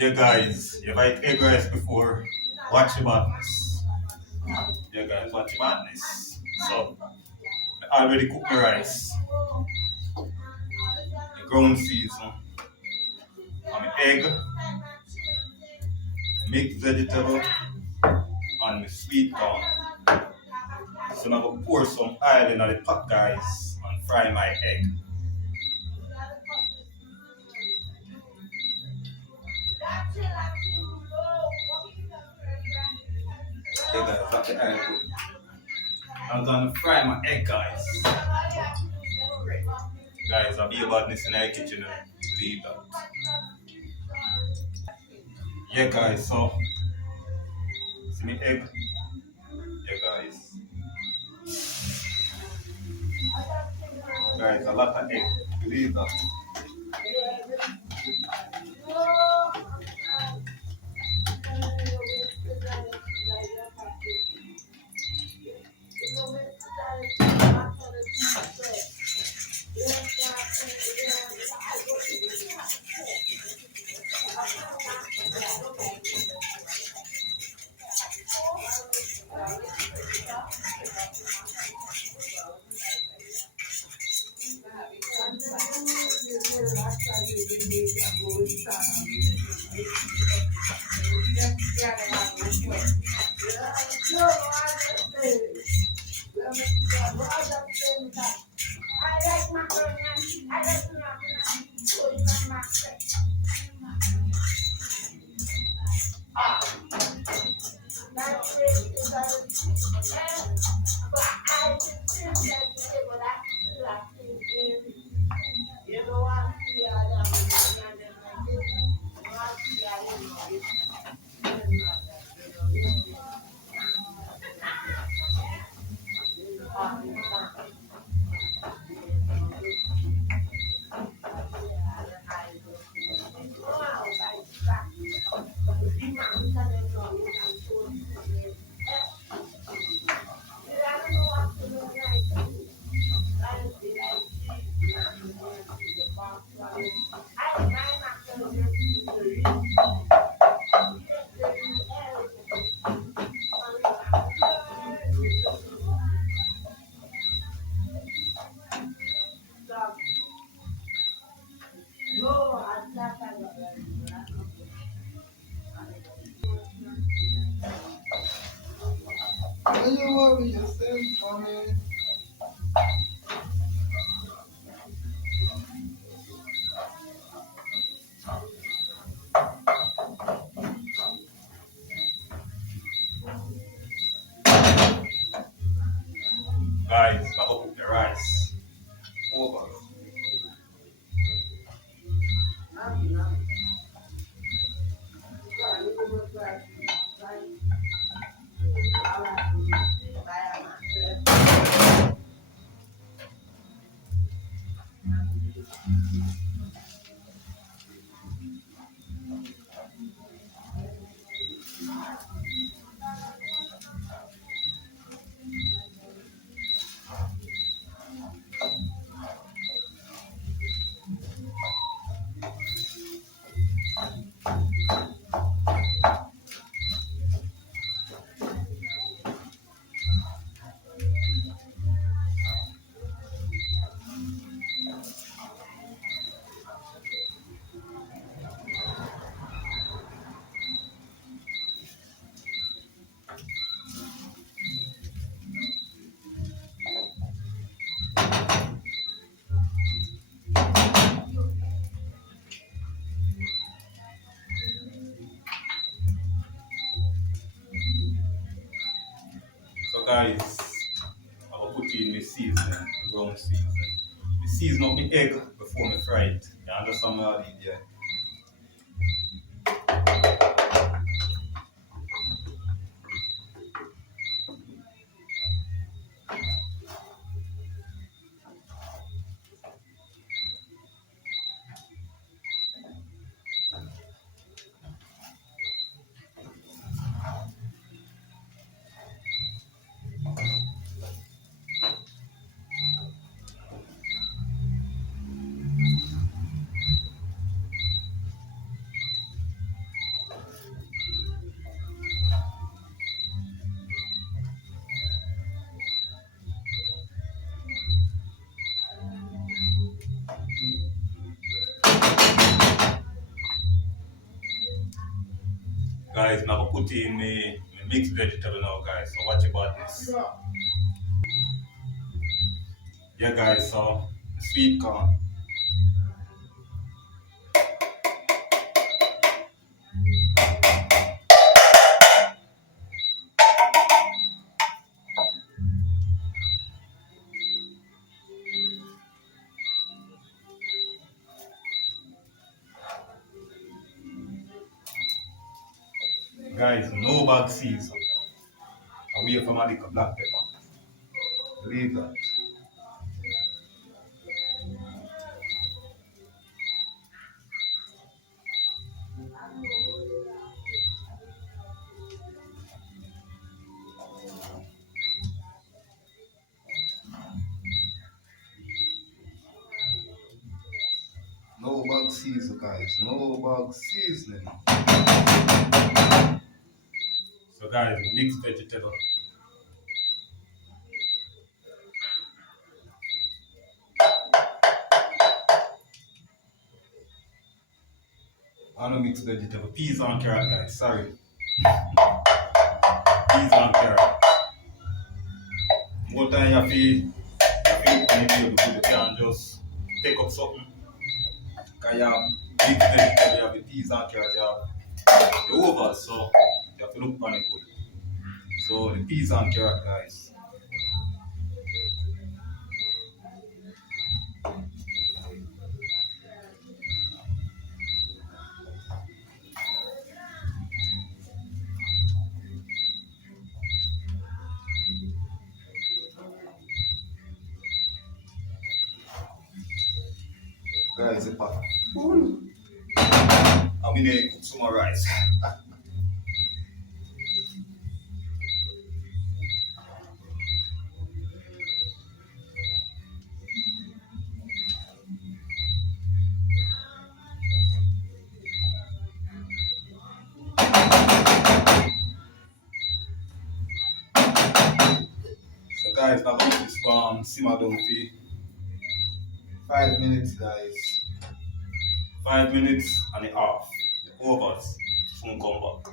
Yeah, guys, you ever eat egg rice before? Watch your badness. Yeah, guys, watch your badness. So, I already cooked the rice, the ground season, and the egg, mixed vegetable, and the sweet corn. So, I'm gonna pour some oil in the pot, guys, and fry my egg. Yeah, guys, that's the oil good. I'm gonna fry my egg, guys. Guys, I'll be a badness in the kitchen and leave that. Yeah, guys, so see me egg. Yeah, guys. Guys, a lot of egg. Believe that. Why you worry yourself, mommy? Guys, I will cook the rice. Over. So guys, I will put in the seasoning, the ground seasoning. The season up the egg before me fry it. You understand what I did there? Guys, now put in me mixed vegetable now, guys. So watch about this. Yeah, guys. So sweet corn. Guys, no bag season. Away from a little black pepper. Leave that. No bug season, guys. No bug seasoning. So, guys, mixed vegetable. I don't mix vegetable. Peas and carrot, guys. Sorry. Peas and carrot. More time you have to maybe you can just take up something. Because you have mixed vegetable, you have the peas and carrot, you have the overs, so you have to look on it good. So the peas and carrot, guys. Guys, the pot. I'm going to cook some more rice. So guys, now put this simmer down for 5 minutes, guys. 5 minutes and a half. The overs soon come back.